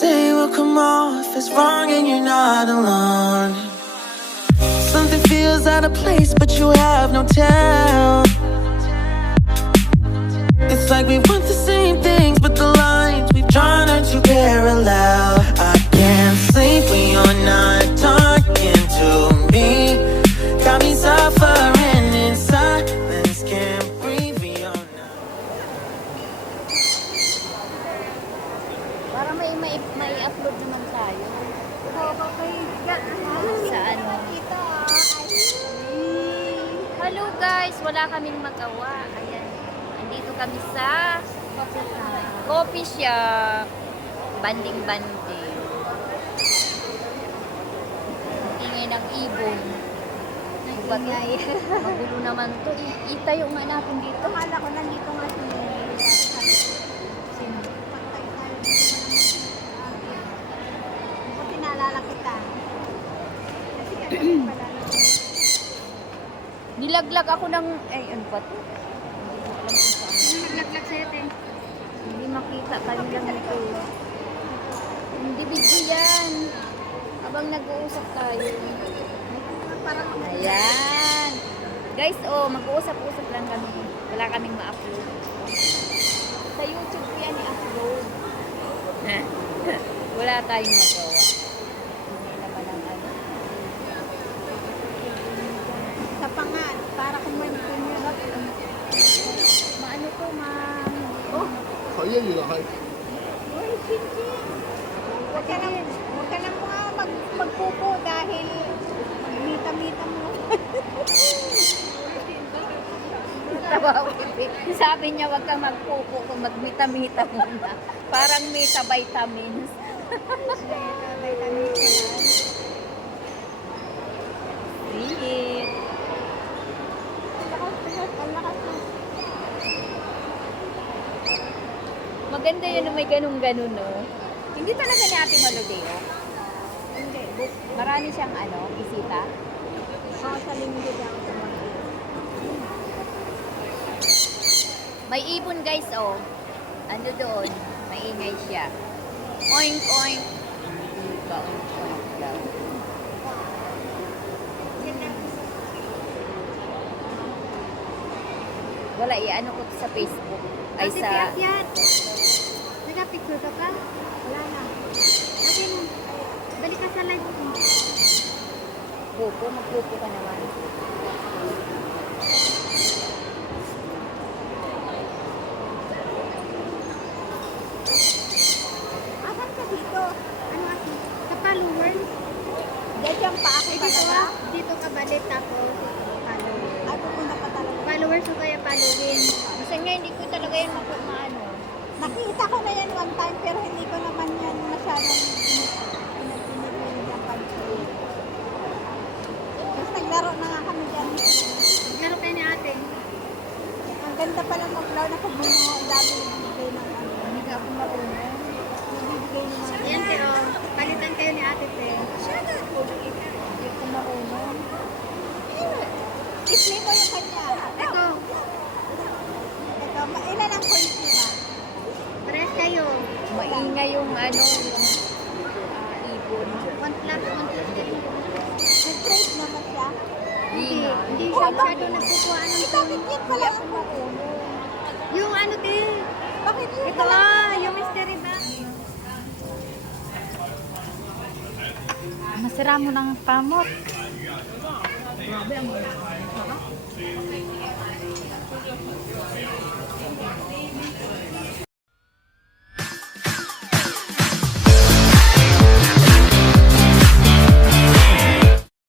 say will come off as wrong and you're not alone. Something feels out of place, but you have no tell. It's like we want the same things, but the lines we've drawn are too parallel. I can't sleep when you're not talking to me. Got me suffering in silence, can't breathe when you're not. Para may upload naman tayo. Sa ano? Hello guys, wala kaming magawa. Ayan. Andito kami sa coffee shop. Banding-banding. Ingay ng ibon. Magulo naman to. Itayo nga natin dito. Akala ko nandito nga buti naalala kita. Kasi ganun pala. Nilaglag ako ng... Ay, ano ba to? Hindi ko alam kung saan. Ano naglaglag sa'yo, te? Hindi makita. Kami lang ito. Hindi video yan. Habang nag-uusap tayo. Parang Ayan. Guys, oh, mag-uusap-usap lang kami. Wala kaming ma-upload. Sa YouTube ko yan i-upload. Wala tayong magawa. Hindi naman ang ano. sa pangan, para kung may pinirap. Maano to, Oh, 考验你了还？ uy, Chin-Chin. Huwag ka nang mga magpupo dahil magmita-mita mo. Sabi niya, wag kang magpupo kung magmita-mita muna. Parang mita vitamins. Sweet. Maganda yun na may ganun-ganun, no? Hindi talaga ni Ate Malodeo. Hindi. Marami siyang bisita. Ako sa linggo lang ako tumagal. May ibon guys, oh. Ano doon? Maingay siya. Oink, oink. Oink, oink daw. Wala, i-ano ko to sa Facebook. Ay, Ate, sa... Piat-Piat. Nagka-picture ka pa? Wala na. Ate, balik ka sa live ko. Pupo, magpupo ka naman. Asan ka dito? Ano ate? Sa followers? Diyan pa ako Dito talaga. dito ka balik tapos followers. Ay, pupunta pa talaga. Followers o kaya following. Kasi nga, hindi ko talaga yan maano. Nakita ko na yan one time pero hindi ko naman yan masyadong pinipili ng pag-play. Tapos naglaro na nga kami dyan. Naglaro kayo ni ate. Ang ganda pala maglaro na pag may mga dami nagbibigay ng ano. Hindi ka ako marunong. Nagbibigay ng mga... Ayan te, oh. Palitan kayo ni ate te. Hindi ako marunong. Isli mo yung kanya. Ito. Ito. Ilan ang points niyo ba? Pares kayo. Maingay yung ibon. 1 plus 1 plus 3. Nag-trade naman siya? Hindi na. Hindi siya masyado nagkukuha ng bakit yun pala? Yung ano te? Bakit yun ito pala? Yung mystery bag. Masira mo ng pamot. Grabe ang sarap.